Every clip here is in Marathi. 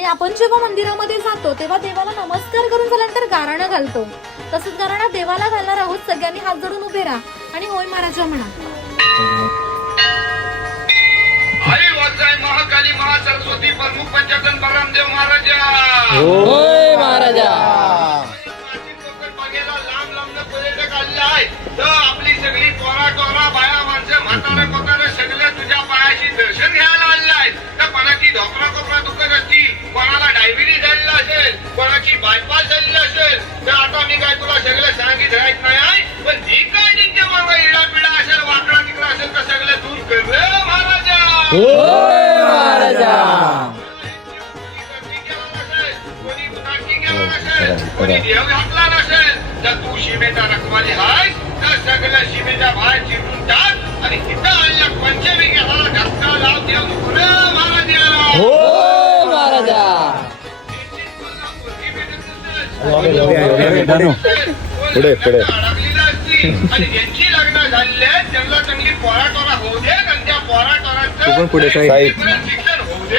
आणि आपण जेव्हा मंदिरामध्ये जातो तेव्हा देवाला नमस्कार करून झाल्यानंतर गाराणं घालतो. तसंच गाराणं देवाला घालणार आहोत सगळ्यांनी हात जोडून उभे राहा. आणि होय महाराजा म्हणा. महाकाली महासरस्वती प्रमुख पंचायतन बलरामदेव महाराजा. होय महाराजा. लांब लांब पर्यटक आलेले तर आपली सगळी पोरा टोरा बाया बायपास झालेली असेल तर आता मी काय तुला सगळं सांगित राहत नाही. पण जी काय त्यांच्या मागं इडा पिडा असेल वाकडा तिकडा असेल तर सगळं दूर कर महाराजा. कोणी उदासी केला नसेल, कोणी देव घातला नसेल, तर तू सीमेचा रखवाली आहेस, तर सगळं सीमेच्या बाहेर चिरून टाक आणि तिथं आलेल्या पंचविकेला धक्का लाव देव आणि त्या पोरा टोरांचं पुढे साहेब. शिक्षण होऊ दे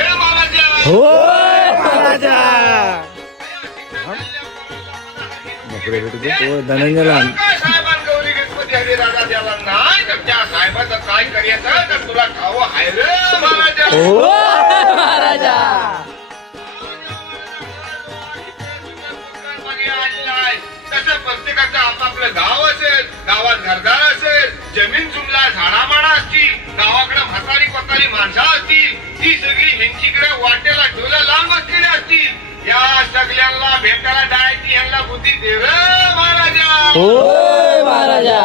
तसं प्रत्येकाचं आपापलं गाव असेल गावात घरदार असेल जमीन जुमला झाडामाडा असतील गावाकडे म्हातारी कोतारी माणसं असतील ती सगळी ह्यांचीकडे वाटेला डोलं लांब असलेली असतील या सगळ्यांना भेटायला जायची ह्यांना बुद्धी दे रे महाराजा. होय महाराजा.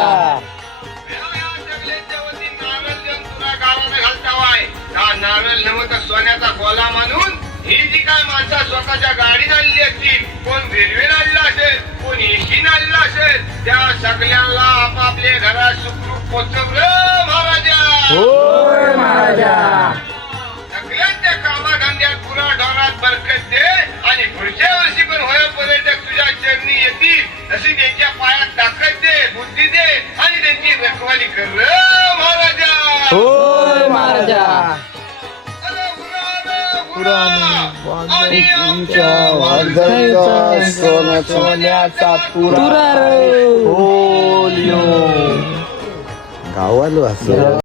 नारळ गावाला. हा नारळ नव्हं तर सोन्याचा गोला मानून ही जी काय माणसं स्वतःच्या गाडीत आणली असतील? कोण रेल्वेने आणलं असेल? कोण एसीने आणलं असेल? त्या सगळ्यांना आपापल्या घरात सुखरूप पोचवलं महाराजा! सगळ्यांच्या कामाधंद्यात पुरा ढोरात बरकत दे आणि पुढच्या वर्षी पण होय पर्यटक तुझ्या चरणी येतील. अशी त्यांच्या पायात ताकद दे बुद्धी दे आणि त्यांची रखवाली कर उरा रे उरा. आणि आमच्या वाजवायचा सोन्याचा सोन्याचा तुरा रे गावालो